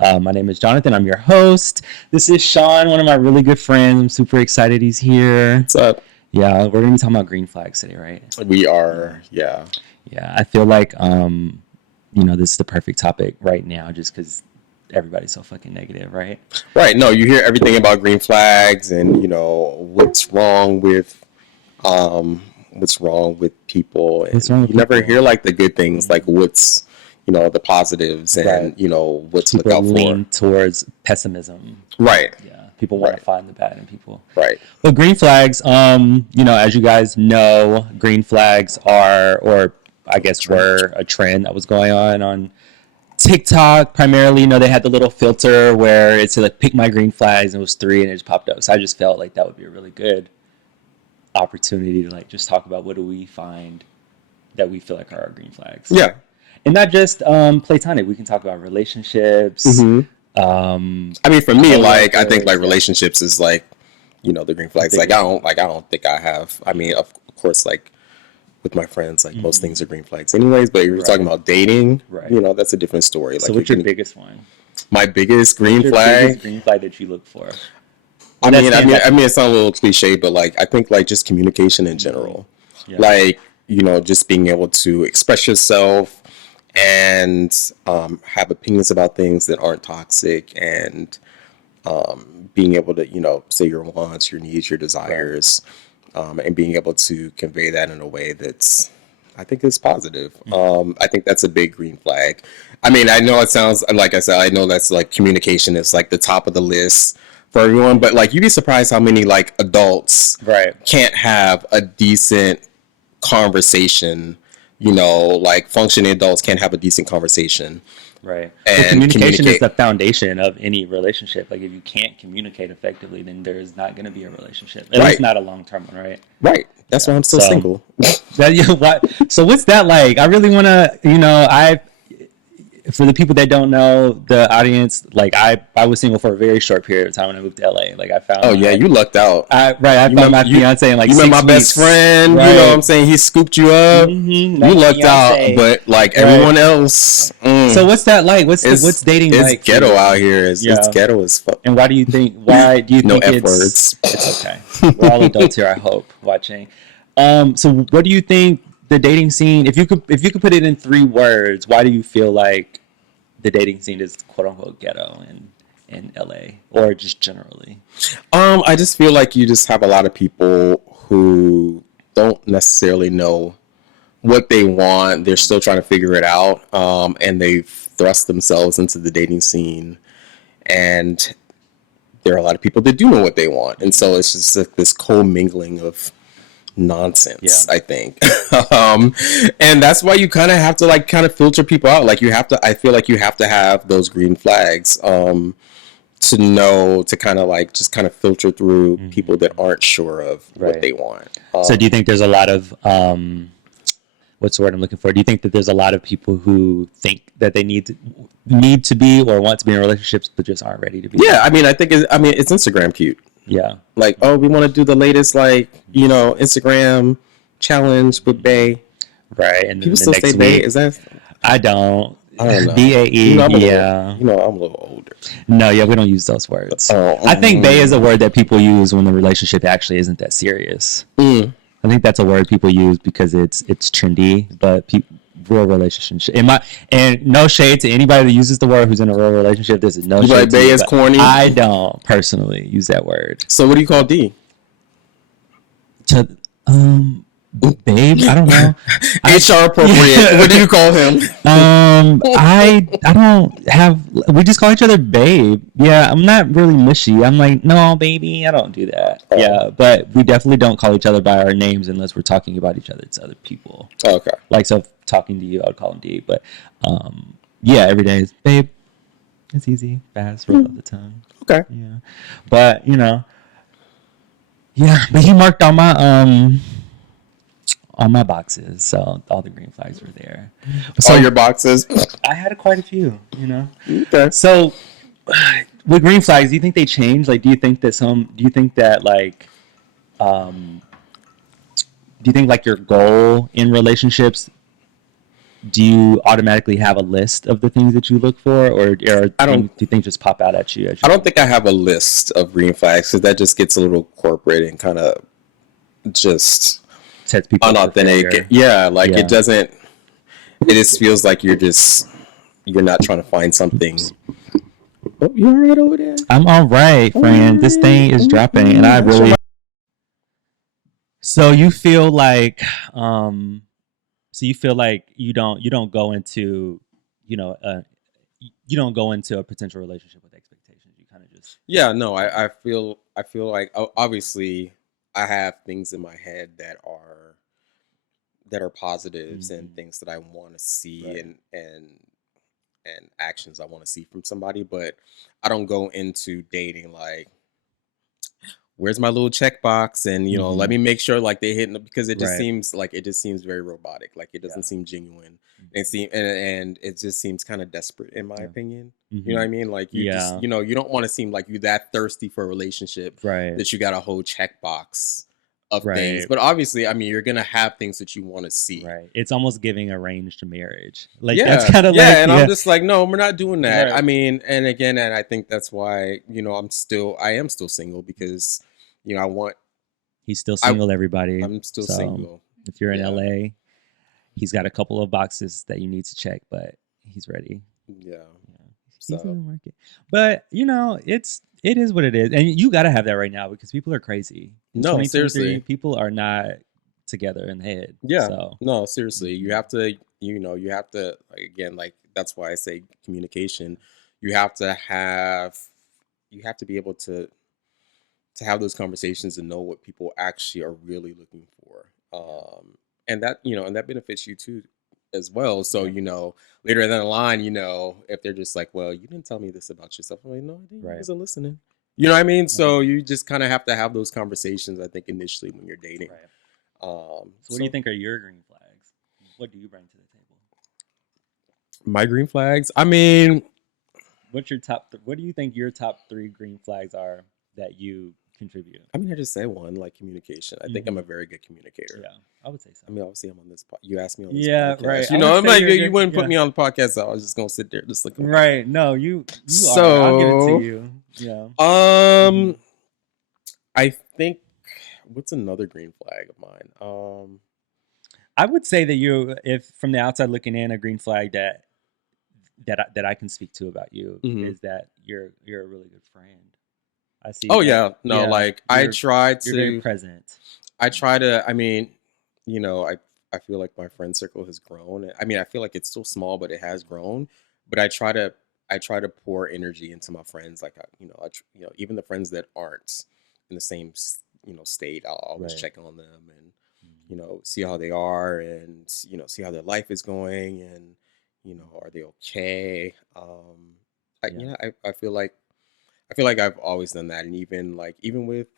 My name is Jonathan. I'm your host. This is Shaun, one of my really good friends. I'm super excited he's here. What's up? Yeah, we're gonna be talking about green flags today, right? We are, yeah. Yeah, I feel like this is the perfect topic right now, just because everybody's so fucking negative, right? Right. No, you hear everything about green flags and what's wrong with people, and What's wrong with you never people? hear like the good things, like what's the positives and Right. what to look People out lean for. towards pessimism. Right. Yeah, people want to Right. find the bad in people. Right. But green flags, as you guys know, green flags are, or I guess were, a trend that was going on TikTok primarily. They had the little filter where it said like pick my green flags, and it was three, and it just popped up. So I just felt like that would be a really good opportunity to like just talk about what do we find that we feel like are our green flags. Yeah. And not just platonic. We can talk about relationships. I mean, for me, like I think like yeah. relationships is like the green flags. Like I don't think I have. I mean, of course, like with my friends, like most things are green flags anyways, but if you're talking about dating, Right. that's a different story. So Like what's your biggest one? my biggest green What's your flag. biggest green flag that you look for? I mean, it sounds a little cliche, but like I think like just communication in general, Yeah. like just being able to express yourself and have opinions about things that aren't toxic, and being able to say your wants, your needs, your desires, and being able to convey that in a way that's, I think, is positive. I think that's a big green flag. I mean, I know it sounds like I said, I know that's like communication is like the top of the list for everyone, but like you'd be surprised how many like adults can't have a decent conversation. Like functioning adults can't have a decent conversation. Right. And well, communication is the foundation of any relationship. Like if you can't communicate effectively, then there is not going to be a relationship. At least not a long-term one, right? Right. That's why I'm still single. So what's that like? I really want to, for the people that don't know, the audience, like I was single for a very short period of time when I moved to LA. Like I found. Oh yeah, you lucked out. I found my fiance in like you 6 met my weeks. best friend. Right. You know what I'm saying? He scooped you up. You lucked out, but like everyone else. So what's that like? What's dating like? It's ghetto out here. It's ghetto as fuck. And why do you think? Why do you no think F words? It's okay. We're all adults here, I hope, watching. So what do you think the dating scene? If you could put it in 3 words, why do you feel like the dating scene is quote unquote ghetto in LA or just generally? I just feel like you just have a lot of people who don't necessarily know what they want. They're still trying to figure it out, and they've thrust themselves into the dating scene, and there are a lot of people that do know what they want, and so it's just like this commingling of nonsense. I think. And that's why you kind of have to like kind of filter people out. Like I feel like you have to have those green flags to know, to kind of like just kind of filter through people that aren't sure of what they want. So do you think there's a lot of what's the word I'm looking for? Do you think that there's a lot of people who think that they need to be or want to be in relationships but just aren't ready to be? Yeah, I mean, it's Instagram cute. Yeah. Like, oh, we want to do the latest like Instagram challenge with Bae. Right. And people still say Bae. Is that? I don't know. BAE. I'm a little older. No, yeah, we don't use those words. I think Bae is a word that people use when the relationship actually isn't that serious. I think that's a word people use because it's trendy, but real relationship. And no shade to anybody that uses the word who's in a real relationship. This is no shade. Like Bae is corny. I don't personally use that word. So what do you call D? Babe, I don't know. HR appropriate. What do you call him? I don't have. We just call each other babe. Yeah, I'm not really mushy. I'm like, no, baby, I don't do that. Yeah, but we definitely don't call each other by our names unless we're talking about each other to other people. Okay. Like, so talking to you, I would call him D. But yeah, every day is babe. It's easy, fast, roll off the tongue. Okay. Yeah, but yeah, but he marked on my boxes, so all the green flags were there. So all your boxes? I had quite a few, Okay. So with green flags, do you think they change? Like, do you think that do you think like your goal in relationships do you automatically have a list of the things that you look for, or I don't do things just pop out at you as I you don't go? think I have a list of green flags because that just gets a little corporate and kind of just Sets people up for unauthentic. failure. Yeah, like it Yeah. doesn't. It just feels like you're not trying to find something. Oh, you all right over there? I'm all right, Oh, you friend. all This right? thing is dropping, and I Mm-mm. really. So you feel like, um, so you feel like you don't go into, you know, you don't go into a potential relationship with expectations. You kind of just Yeah, no, I feel like obviously I have things in my head that are positives and hmm things that I want to see right, and actions I want to see from somebody, but I don't go into dating like where's my little checkbox and let hmm me make sure like they hit because right, it just seems very robotic, like it doesn't yeah, seem genuine and hmm seem and it just seems kind of desperate in my yeah, opinion. You know hmm what I mean? Like you just yeah, you don't want to seem like you that thirsty for a relationship right, that you got a whole checkbox of things, right, but obviously I mean you're gonna have things that you want to see. right. It's almost giving arranged marriage. Like that's Yeah, kind of yeah, like and I'm yeah, just like, no, we're not doing that. I right. mean, and again, and I think that's why I am still single because I want He's still I single, everybody. I'm still So single. if you're in Yeah, LA, he's got a couple of boxes that you need to check, but he's ready. yeah. Yeah, he's in So the market. But it is what it is, and you got to have that right now because people are crazy in no, 2023. seriously. People are not together in the head. Yeah, So no, seriously. You mhm, have to, you have to like, again, like that's why I say communication. You have to have, you have to be able to have those conversations and know what people actually are really looking for. yeah, And that and that benefits you too as well. So yeah, later down the line, if they're just like, well, you didn't tell me this about yourself. I'm like, no, I didn't. You right, wasn't listening. You know what I mean? right, So you just kind of have to have those conversations. I think initially when you're dating. right. So what do you So think are your green flags? What do you bring to the table? my green flags. I mean, What's your what do you think your top three green flags are that you contribute? I just say one like communication. I think I'm a hmm very good communicator. Yeah, I would say so. I mean, obviously, I'm on this. You asked me on this Yeah, right. podcast. I would I'm say like, you're you good. wouldn't put Yeah, me on the podcast. So I was just gonna sit there, just looking like. right. No, you are. I'll give it to So, you. Yeah. hmm um, I think what's another green flag of mine? I would say that you, if from the outside looking in, a green flag that I can speak to about you Mhm. is that you're a really good friend. I see Oh that. yeah, no, Yeah, like I try you're very to. present. I Yeah. try to. I mean, I feel like my friend circle has grown. I mean, I feel like it's still small, but it has grown. But I try to pour energy into my friends. Like, even the friends that aren't in the same, state. I'll always Right. check on them and, Mhm. see how they are and, see how their life is going and, are they okay? Yeah. I feel like I've always done that, and even with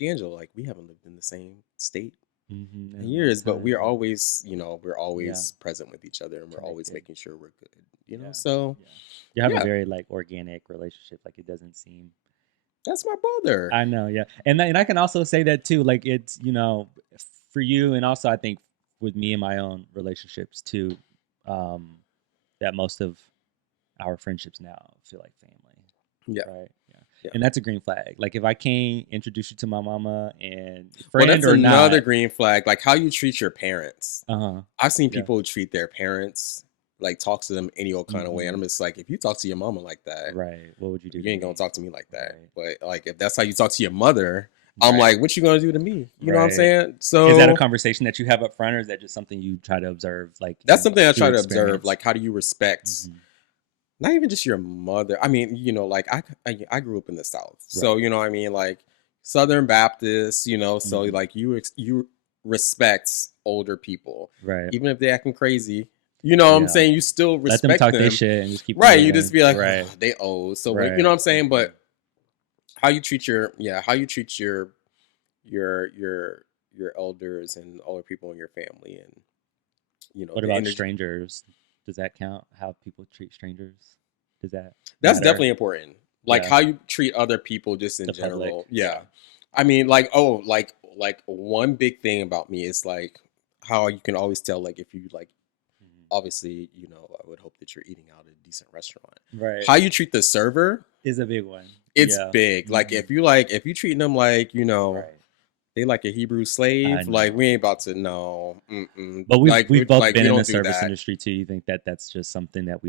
D'Angelo, like we haven't lived in the same state In in a long years, but time. Yeah. we're Yeah. always present with each other, and we're always Connected. making sure we're good. Yeah. So Yeah. You have a yeah, very like organic relationship. Like it doesn't seem. that's my brother. I know. Yeah. And I can also say that too. Like it's for you, and also I think with me and my own relationships too. Um, that most of our friendships now feel like family, Yeah, right? Yeah, yeah. and that's a green flag. Like if I can't introduce you to my mama and Well, friend that's or another not, green flag, like how you treat your parents. uh huh, I've seen yeah, people treat their parents like talk to them any old kind of way, and hmm I'm just like, if you talk to your mama like that, right. What would you do you to ain't gonna me? talk to me like that. Right, But like if that's how you talk to your mother, I'm right, like, what you gonna do to me? You know what I'm right. saying? Is that a So conversation that you have up front, or is that just something you try to observe, like that's something I through try to observe. experience? Like, how do you respect hmm not even just your mother? I mean, like I grew up in the South, so Right. you know what I mean, like Southern Baptist, so hmm like you respect older people, Right. even if they're acting crazy. You know what I'm Yeah. saying? You still Let them respect talk their them, shit and just keep it right? You just moving. be like, Right. oh, they old. So you know Right. what I'm saying? hmm But how you treat your your elders and older people in your family, and What the about energy. strangers? Does that count? How people treat strangers? Does that That's matter? definitely important. Like Yeah. how you treat other people just in The public. general. Yeah. Yeah. I mean, like, oh, like one big thing about me is like how you can always tell like if you like obviously, I would hope that you're eating out at a decent restaurant. Right. How you treat the server, Is a big one. it's Yeah. big. Like if you treating them like Right. they like a Hebrew I slave, like we know. ain't about to no. Mm-mm. But we've both Like we been in the don't do service that. industry too. You think that that's just something that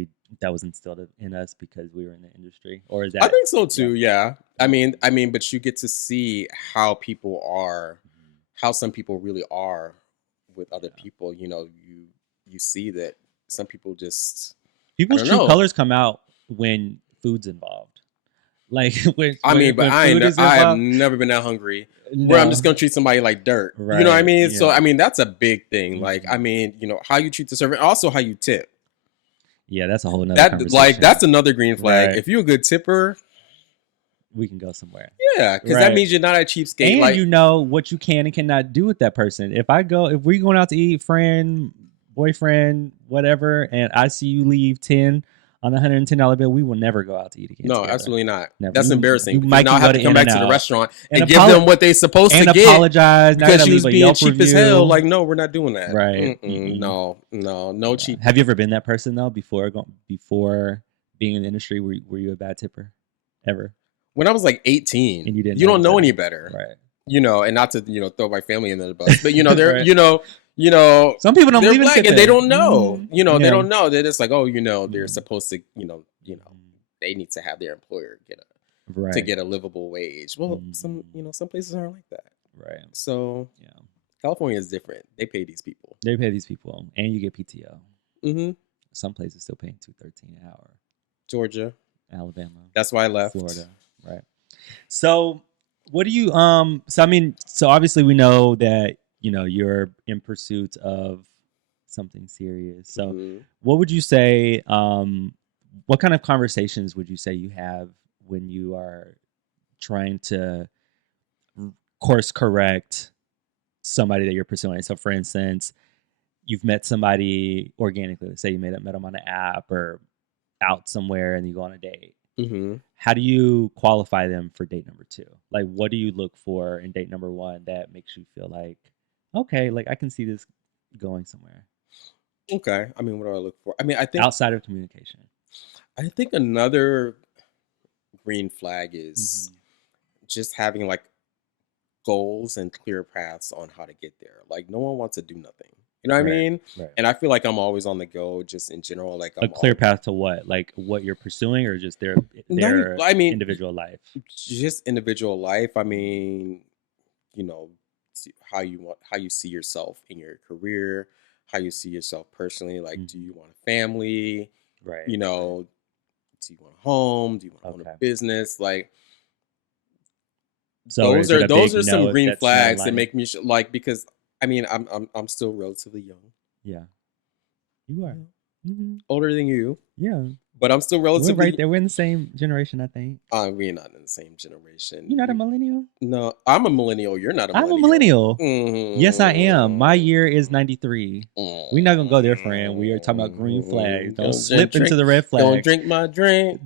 was instilled in us because we were in the industry, or is I that think so yeah? too. Yeah. Yeah. But you get to see how people are, Mhm. how some people really are with other Yeah. people. You see that some people just, I People's don't true know. colors come out when food's involved. Like when I mean, but when food is I have involved. never been that hungry where I'm just No. gonna treat somebody like dirt. You know what I Right. mean? So Yeah. I mean, that's a big thing. Like, I Hmm. mean, how you treat the servant, also how you tip. Yeah, that's a whole nother That's conversation. another green flag. Right. If you're a good tipper, We can go somewhere. yeah, because that Right. means you're not a cheapskate. And Like, you know what you can and cannot do with that person. If we going out to eat, friend, boyfriend, whatever, and I see you leave 10 on a $110 bill, we will never go out to eat again no, together. absolutely not. Never. That's embarrassing You because might now I can go have to to come In back and to the Out restaurant and and give them what they're supposed to get apologize. Now I because gotta she leave was a being Yelp cheap as hell. review. Like, no, we're not doing that. Right. Mm-mm. No, no Yeah. cheap. Have you ever been that person though before being in the industry? Were you a bad tipper ever? When I was like 18, And you didn't you know don't any know any better, better. right? And not to throw my family under the bus, but they're Right. Some people don't they're believe in black and they tipping. don't know. They Yeah. don't know. They're just like, oh, they're Yeah. supposed to, Mhm. they need to have their employer Right. get a livable wage. Well, Mhm. some places aren't like that. Right. So Yeah. California is different. They pay these people. They pay these people, and you get PTO. Mm-hmm. Some places still paying $2.13 an hour. Georgia. Alabama, That's why I left. Florida. Right. So, what do you So I mean, so obviously we know that you're in pursuit of something serious. So, Mm-hmm. what would you say? What kind of conversations would you say you have when you are trying to course correct somebody that you're pursuing? So, for instance, you've met somebody organically. Let's say you met them on an app or out somewhere, and you go on a date. Mm-hmm. How do you qualify them for date number two? Like, what do you look for in date number one that makes you feel like, okay, like I can see this going somewhere Okay. I mean, what do I look for? I mean, outside of communication? I think another green flag is Hmm. just having like goals and clear paths on how to get there. Like no one wants to do nothing. You know what I Right, mean? right. And I feel like I'm always on the go just in general. Like A I'm clear all path to what? Like what you're pursuing, or just not their I mean individual life? just individual life. I Mhm. mean, you know, how you see yourself in your career, how you see yourself personally. Like, do Mhm. you want a family? Right, You right. know, do you want a home? Do you want to own a Okay. business? Like So is it a those big are some no if green that's not flags that aligning? make me like because I mean I'm still relatively young, Yeah, you you are. know, Hmm. older than you, Yeah, but I'm still we're right relatively. there. We're in the same generation, I think. We're not in the same generation. You're not a millennial. No, I'm a millennial. You're not a I'm a millennial. millennial. Yes, I am. My year is Mm, 93. We're not gonna go there, friend. We are talking about green flags. Don't slip into the red don't flags. drink my drink.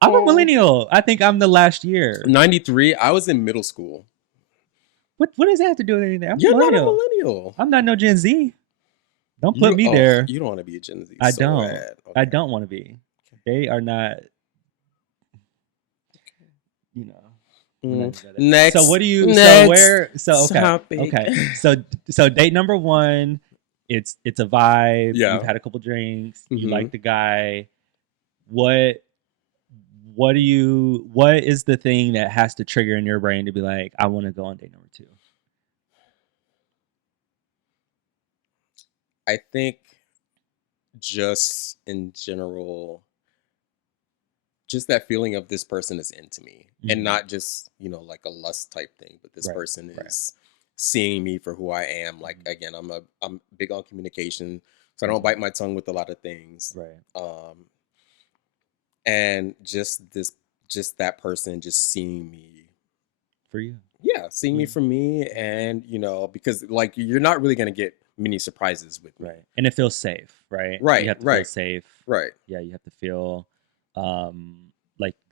I'm a millennial. I think I'm the last year. 93. I was in middle school. What does that have to do with anything? I'm a You're not a millennial. millennial. I'm not no Gen Z. Don't put me there. You don't want to be a Gen Z I so don't. bad. I Okay. don't want to be. They are not. You know. We're not gonna go there. So what Next, do you? So next where? So okay. topic. Okay. So date number one. It's a vibe. You've Yeah. had a couple drinks. You Hmm. like the guy. What what is the thing that has to trigger in your brain to be like, I want to go on date number two? I think just in general, just that feeling of this person is into me and Mhm. not just, like a lust type thing, but this Right, person right. is seeing me for who I am. Like, Mhm. again, I'm big on communication, so I don't Mhm. bite my tongue with a lot of things. Right. Um, and just that person just seeing me, For you. yeah, seeing me Yeah. for me. And, because like you're not really going to get many surprises with me. Right. And it feels safe, right? You Right, have to feel right, safe. right. Yeah, you have to feel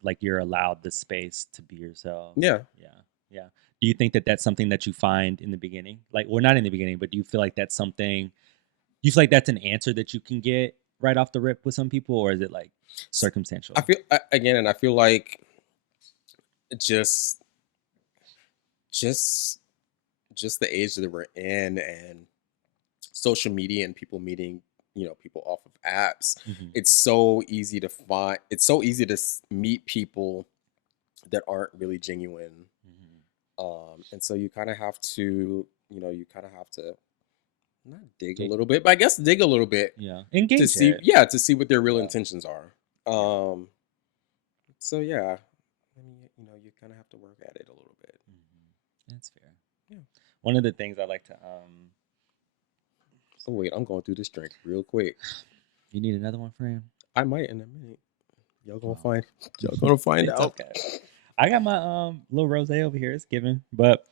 like you're allowed the space to be yourself. Yeah. Yeah. Yeah. Do you think that that's something that you find in the beginning? Like, well, not in the beginning, but do you feel like that's something you feel like that's an answer that you can get right off the rip with some people, or is it like circumstantial? I feel again, and I feel like just just just the age that we're in, and social media, and people meeting, people off of apps. Mhm. It's so easy to find. It's so easy to meet people that aren't really genuine. And so you kind of have to, not dig a little bit, but I guess dig a little bit Engage to see, it. to see what their real intentions are. So yeah, you kind of have to work at it a little bit. That's fair. Yeah. One of the things I like to Oh wait, I'm going through this drink real quick. You need another one, friend? I might in a minute. Y'all gonna find out. Okay. I got my little rosé over here. It's given, but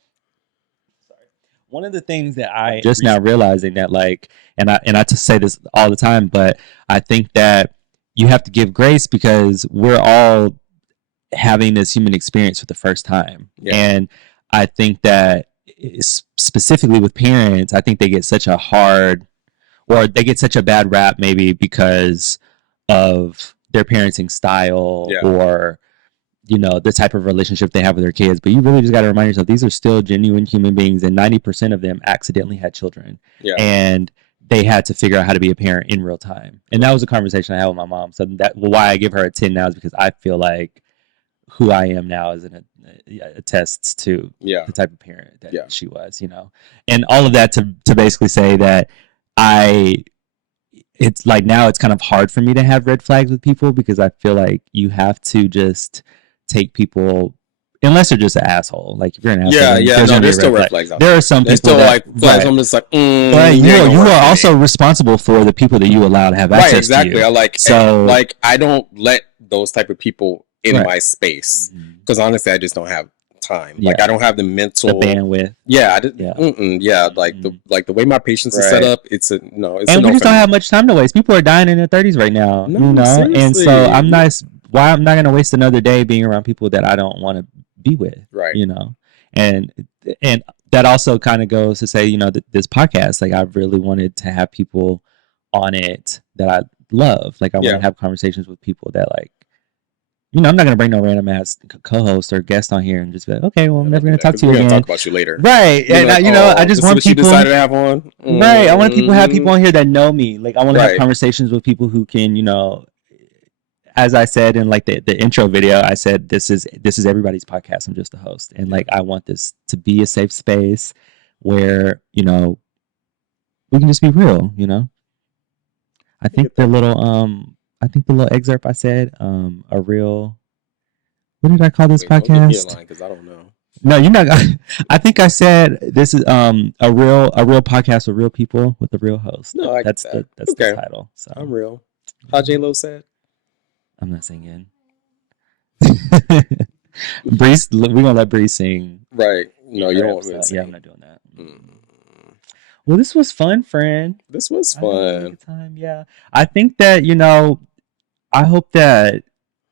sorry. One of the things that I just now realizing that, like, and I to say this all the time, but I think that you have to give grace because we're all having this human experience for the first time, and I think that specifically with parents, I think they get such a bad rap maybe because of their parenting style or the type of relationship they have with their kids. But you really just got to remind yourself these are still genuine human beings, and 90% of them accidentally had children, and they had to figure out how to be a parent in real time. And that was a conversation I had with my mom. So why I give her a 10 now is because I feel like who I am now is attests to the type of parent that she was, and all of that to basically say that it's like now it's kind of hard for me to have red flags with people because I feel like you have to just take people, unless they're just an asshole. Like if you're an asshole, there's still red flags out there. There are some people still that, flags. I'm just like, but you are also responsible for the people that you allow to have access to you. I don't let those type of people in my space because honestly, I just don't have time. Like I don't have the mental bandwidth. Like the way my patience is set up, it's a no. It's and we just don't have much time to waste. People are dying in their 30s right now, seriously. And so I'm not going to waste another day being around people that I don't want to be with, and that also kind of goes to say, this podcast, like I really wanted to have people on it that I love. Like I want to have conversations with people that like. I'm not going to bring no random ass co-host or guest on here and just be like, okay, well, I'm never going to talk to you again. Talk about you later. Right. And I just want people. You decided to have on. Right. I want people to have people on here that know me. Like, I want to have conversations with people who can, as I said in like the intro video, I said, this is everybody's podcast. I'm just a host. And like, I want this to be a safe space where, we can just be real, I think the little excerpt I said, a real. What did I call this podcast? Because I don't know. No, you're not. I think I said this is a real podcast with real people with a real host. No, that's the title. So I'm real. How J-Lo said. I'm not singing. Breeze, we're gonna let Breeze sing. Right. No, you don't want me to sing. Yeah, I'm not doing that. Well, this was fun, friend. This was fun. I had a good time. Yeah, I think that I hope that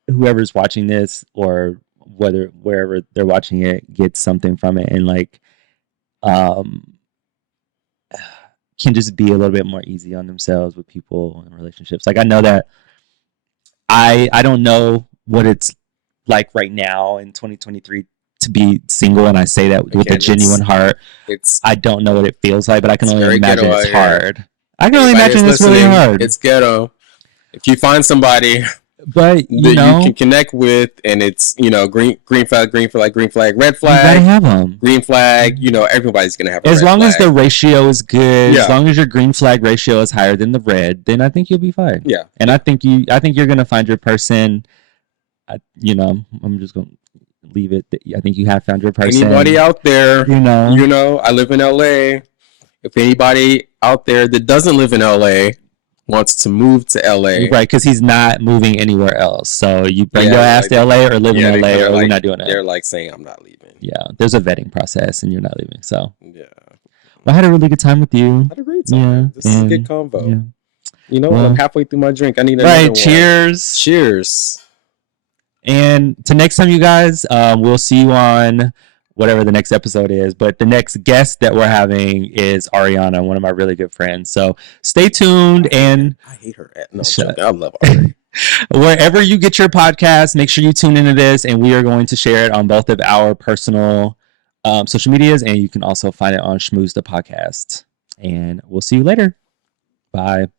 whoever's watching this or wherever they're watching it gets something from it and like can just be a little bit more easy on themselves with people and relationships. Like I know that I don't know what it's like right now in 2023 to be single, and I say that with a genuine heart. I don't know what it feels like, but I can only imagine it's hard. I can only imagine it's really hard. It's ghetto. If you find somebody but you can connect with, and it's green flag, red flag, you gotta have them. Green flag, everybody's gonna have. As long as the ratio is good, as long as your green flag ratio is higher than the red, then I think you'll be fine. Yeah, and I think you're gonna find your person. I'm just gonna leave it. I think you have found your person. Anybody out there, I live in LA. If anybody out there that doesn't live in LA wants to move to LA, right? Because he's not moving anywhere else. So you bring your ass to LA or live in LA, or we're not doing it. They're like saying, "I'm not leaving." Yeah, there's a vetting process, and you're not leaving. So yeah, well, I had a really good time with you. I had a great time. Yeah, this is a good convo. Yeah. I'm halfway through my drink. I need another one. Cheers. Cheers. And to next time, you guys, we'll see you on whatever the next episode is. But the next guest that we're having is Ariana, one of my really good friends. So stay tuned and I hate her. No, I'm joking. I love Ari. wherever you get your podcast, make sure you tune into this, and we are going to share it on both of our personal social medias, and you can also find it on Schmooze the Podcast. And we'll see you later. Bye.